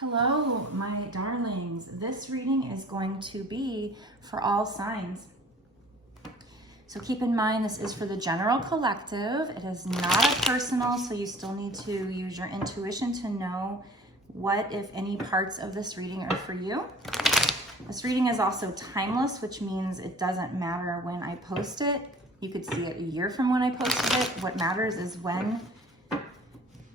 Hello, my darlings. This reading is going to be for all signs. So keep in mind, this is for the general collective. It is not a personal, so you still need to use your intuition to know what, if any, parts of this reading are for you. This reading is also timeless, which means it doesn't matter when I post it. You could see it a year from when I posted it. What matters is when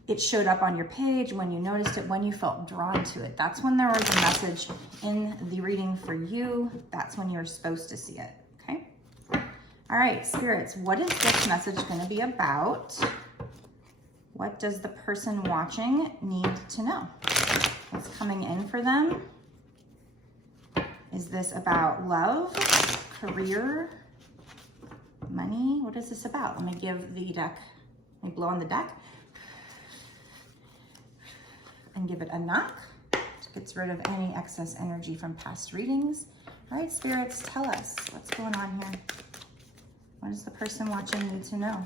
it showed up on your page, when you noticed it, when you felt drawn to it. That's when there was a message in the reading for you. That's when you're supposed to see it, okay? All right, spirits, what is this message going to be about? What does the person watching need to know? What's coming in for them? Is this about love, career, money? What is this about? Let me give the deck, let me blow on the deck and give it a knock. It gets rid of any excess energy from past readings. All right, spirits, tell us what's going on here. What does the person watching need to know?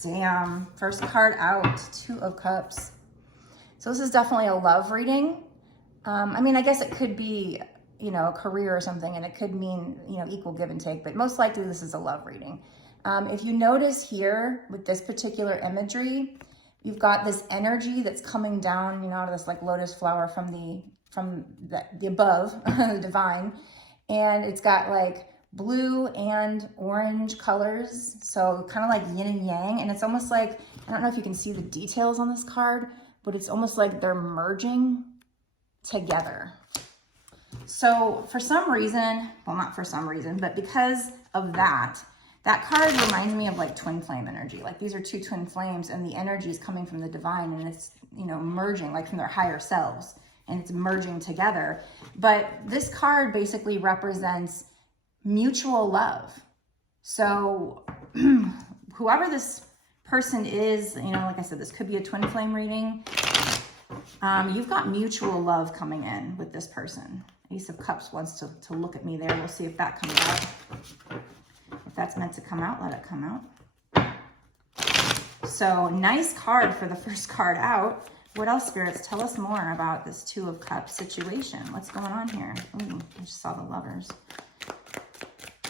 Damn, first card out, Two of Cups. So this is definitely a love reading. I mean, I guess it could be, a career or something, and it could mean, equal give and take, but most likely this is a love reading. If you notice here with this particular imagery, you've got this energy that's coming down, out of this like lotus flower from the above, the divine. And it's got like blue and orange colors. So kind of like yin and yang. And it's almost like, I don't know if you can see the details on this card, but it's almost like they're merging together. So for some reason, well, not for some reason, but because of that card reminds me of like twin flame energy. Like these are two twin flames and the energy is coming from the divine and it's, merging like from their higher selves and it's merging together. But this card basically represents mutual love. So whoever this person is, like I said, this could be a twin flame reading. You've got mutual love coming in with this person. Ace of Cups wants to look at me there. We'll see if that comes out. If that's meant to come out, let it come out. So nice card for the first card out. What else, spirits? Tell us more about this Two of Cups situation. What's going on here? Ooh, I just saw the Lovers.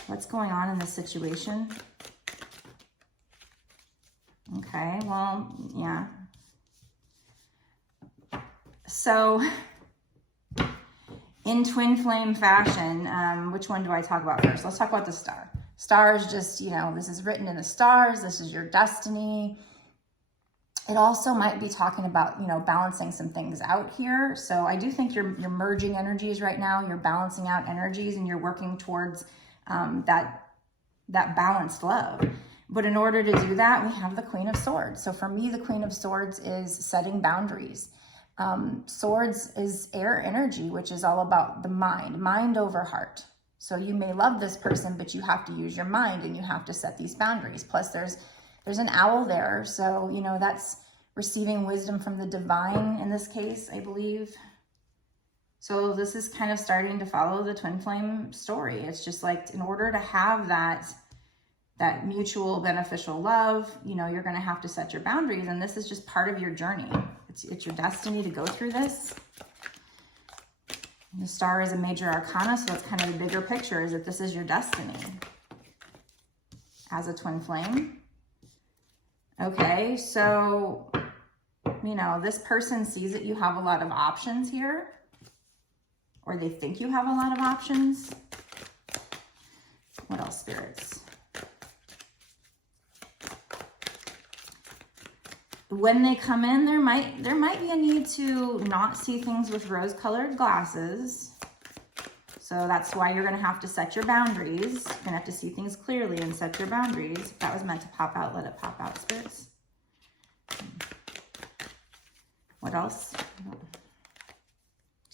What's going on in this situation? Okay, well, yeah. So in twin flame fashion, which one do I talk about first? Let's talk about the Star. Star is just, this is written in the stars. This is your destiny. It also might be talking about, balancing some things out here. So I do think you're merging energies right now. You're balancing out energies and you're working towards that balanced love. But in order to do that, we have the Queen of Swords. So for me, the Queen of Swords is setting boundaries. Swords is air energy, which is all about the mind over heart. So you may love this person, but you have to use your mind and you have to set these boundaries. Plus there's an owl there. So, that's receiving wisdom from the divine in this case, I believe. So this is kind of starting to follow the twin flame story. It's just like, in order to have that mutual beneficial love, you're going to have to set your boundaries. And this is just part of your journey. It's your destiny to go through this. The Star is a major arcana, so that's kind of the bigger picture, is that this is your destiny as a twin flame. Okay, so, this person sees that you have a lot of options here, or they think you have a lot of options. What else, spirits? When they come in, there might be a need to not see things with rose-colored glasses. So that's why you're going to have to set your boundaries. You're going to have to see things clearly and set your boundaries. If that was meant to pop out, let it pop out, spirits. What else?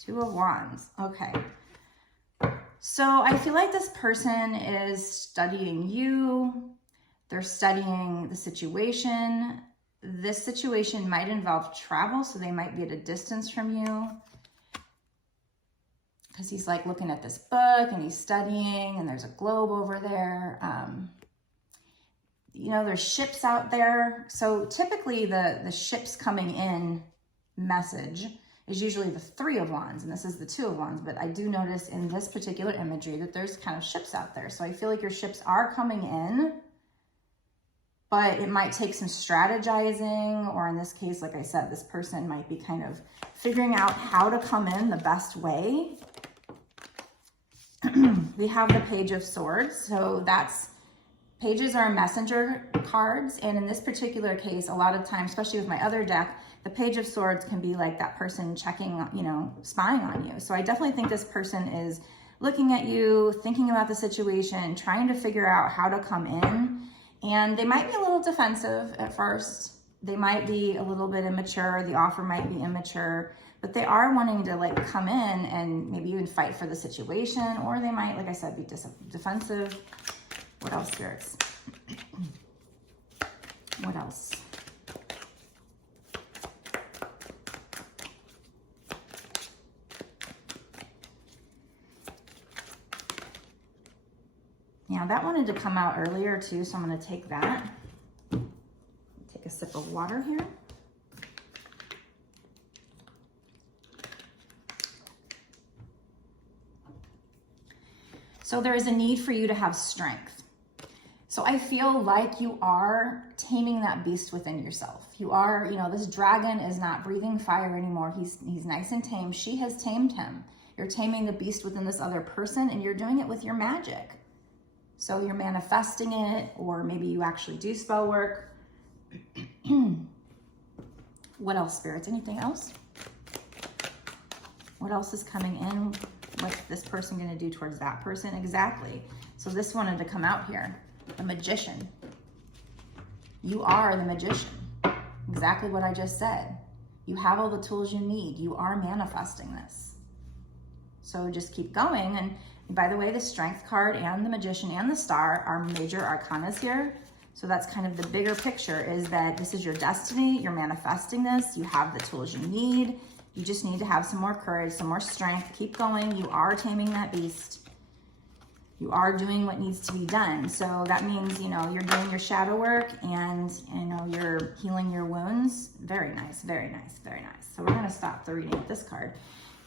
Two of Wands. Okay. So I feel like this person is studying you. They're studying the situation. This situation might involve travel, so they might be at a distance from you. Because he's like looking at this book and he's studying and there's a globe over there. There's ships out there. So typically the ships coming in message is usually the Three of Wands, and this is the Two of Wands. But I do notice in this particular imagery that there's kind of ships out there. So I feel like your ships are coming in, but it might take some strategizing, or in this case, like I said, this person might be kind of figuring out how to come in the best way. We have the Page of Swords. So pages are messenger cards. And in this particular case, a lot of times, especially with my other deck, the Page of Swords can be like that person checking, spying on you. So I definitely think this person is looking at you, thinking about the situation, trying to figure out how to come in. And they might be a little defensive at first. They might be a little bit immature. The offer might be immature, but they are wanting to like come in and maybe even fight for the situation, or they might, like I said, be defensive. What else, spirits? What else? Now that wanted to come out earlier too, so I'm going to take that. Take a sip of water here. So there is a need for you to have strength. So I feel like you are taming that beast within yourself. You are, this dragon is not breathing fire anymore. He's nice and tame. She has tamed him. You're taming the beast within this other person, and you're doing it with your magic. So you're manifesting it, or maybe you actually do spell work. What else, spirits? Anything else? What else is coming in? What's this person going to do towards that person? Exactly. So this wanted to come out here. The Magician. You are the Magician. Exactly what I just said. You have all the tools you need. You are manifesting this. So just keep going. And by the way, the Strength card and the Magician and the Star are major arcanas here. So that's kind of the bigger picture, is that this is your destiny. You're manifesting this. You have the tools you need. You just need to have some more courage, some more strength. Keep going. You are taming that beast. You are doing what needs to be done. So that means, you're doing your shadow work, and, you're healing your wounds. Very nice, very nice, very nice. So we're going to stop the reading with this card.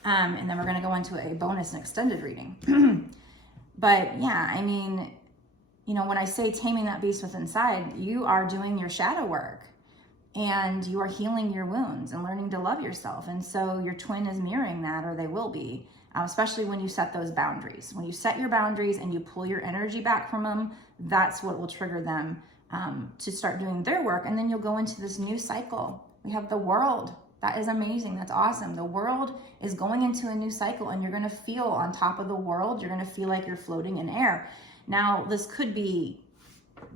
And then we're going to go into a bonus and extended reading. But yeah, when I say taming that beast within inside, you are doing your shadow work, and you are healing your wounds and learning to love yourself. And so your twin is mirroring that, or they will be, especially when you set those boundaries. When you set your boundaries and you pull your energy back from them, that's what will trigger them to start doing their work. And then you'll go into this new cycle. We have the World. That is amazing. That's awesome. The world is going into a new cycle, and you're going to feel on top of the world. You're going to feel like you're floating in air. Now, this could be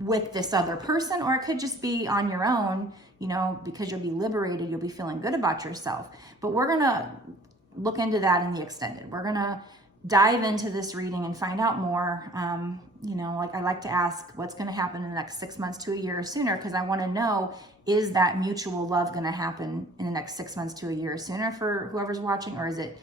with this other person, or it could just be on your own, because you'll be liberated. You'll be feeling good about yourself. But we're going to look into that in the extended. We're going to dive into this reading and find out more. Like I like to ask, what's going to happen in the next 6 months to a year or sooner? Because I want to know, is that mutual love going to happen in the next 6 months to a year or sooner for whoever's watching? Or is it,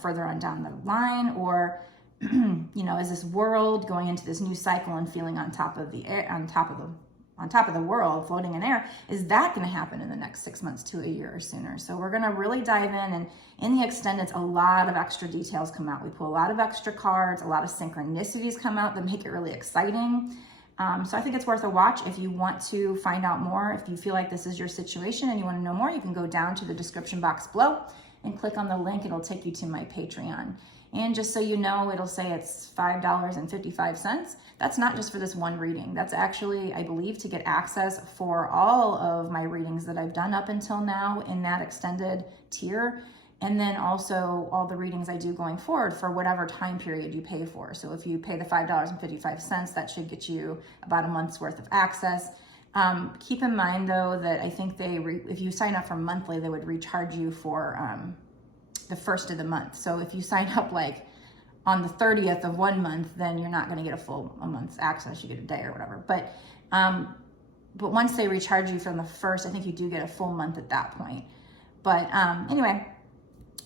further on down the line? Or, is this world going into this new cycle and feeling on top of the air, on top of the world, floating in air? Is that going to happen in the next 6 months to a year or sooner? So we're going to really dive in, and in the extended, a lot of extra details come out. We pull a lot of extra cards, a lot of synchronicities come out that make it really exciting. So I think it's worth a watch. If you want to find out more, if you feel like this is your situation and you want to know more, you can go down to the description box below and click on the link. It'll take you to my Patreon. And just so you know, it'll say it's $5.55. That's not just for this one reading. That's actually, I believe, to get access for all of my readings that I've done up until now in that extended tier. And then also all the readings I do going forward for whatever time period you pay for. So if you pay the $5.55, that should get you about a month's worth of access. Keep in mind though, that I think if you sign up for monthly, they would recharge you for the first of the month. So if you sign up like on the 30th of 1 month, then you're not going to get a month's access. You get a day or whatever. But once they recharge you from the first, I think you do get a full month at that point. But anyway,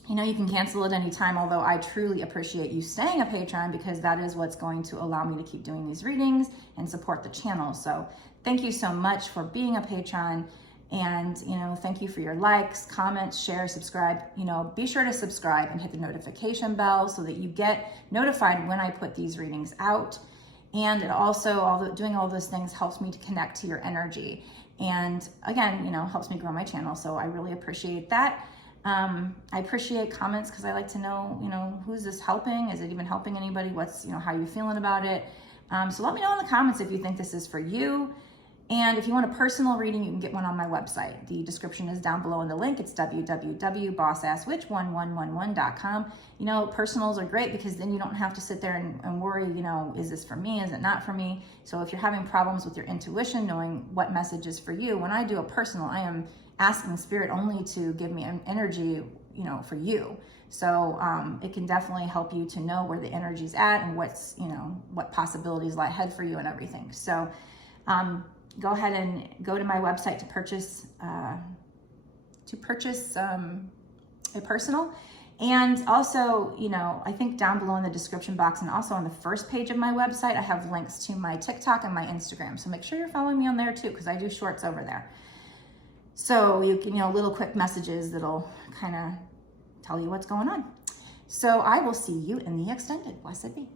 you can cancel at any time, although I truly appreciate you staying a patron, because that is what's going to allow me to keep doing these readings and support the channel. So thank you so much for being a patron. And, you know, thank you for your likes, comments, share, subscribe. You know, be sure to subscribe and hit the notification bell so that you get notified when I put these readings out. And it also, doing all those things helps me to connect to your energy. And again, you know, helps me grow my channel. So I really appreciate that. I appreciate comments because I like to know, you know, who's this helping? Is it even helping anybody? What's, you know, how are you feeling about it? So let me know in the comments if you think this is for you. And if you want a personal reading, you can get one on my website. The description is down below in the link. It's www.bossasswitch1111.com. You know, personals are great because then you don't have to sit there and worry, you know, is this for me? Is it not for me? So if you're having problems with your intuition, knowing what message is for you, when I do a personal, I am asking Spirit only to give me an energy, you know, for you. So it can definitely help you to know where the energy's at and what's, you know, what possibilities lie ahead for you and everything. So go ahead and go to my website to purchase a personal. And also, you know, I think down below in the description box and also on the first page of my website, I have links to my TikTok and my Instagram. So make sure you're following me on there too, because I do shorts over there. So you can, you know, little quick messages that'll kind of tell you what's going on. So I will see you in the extended. Blessed be.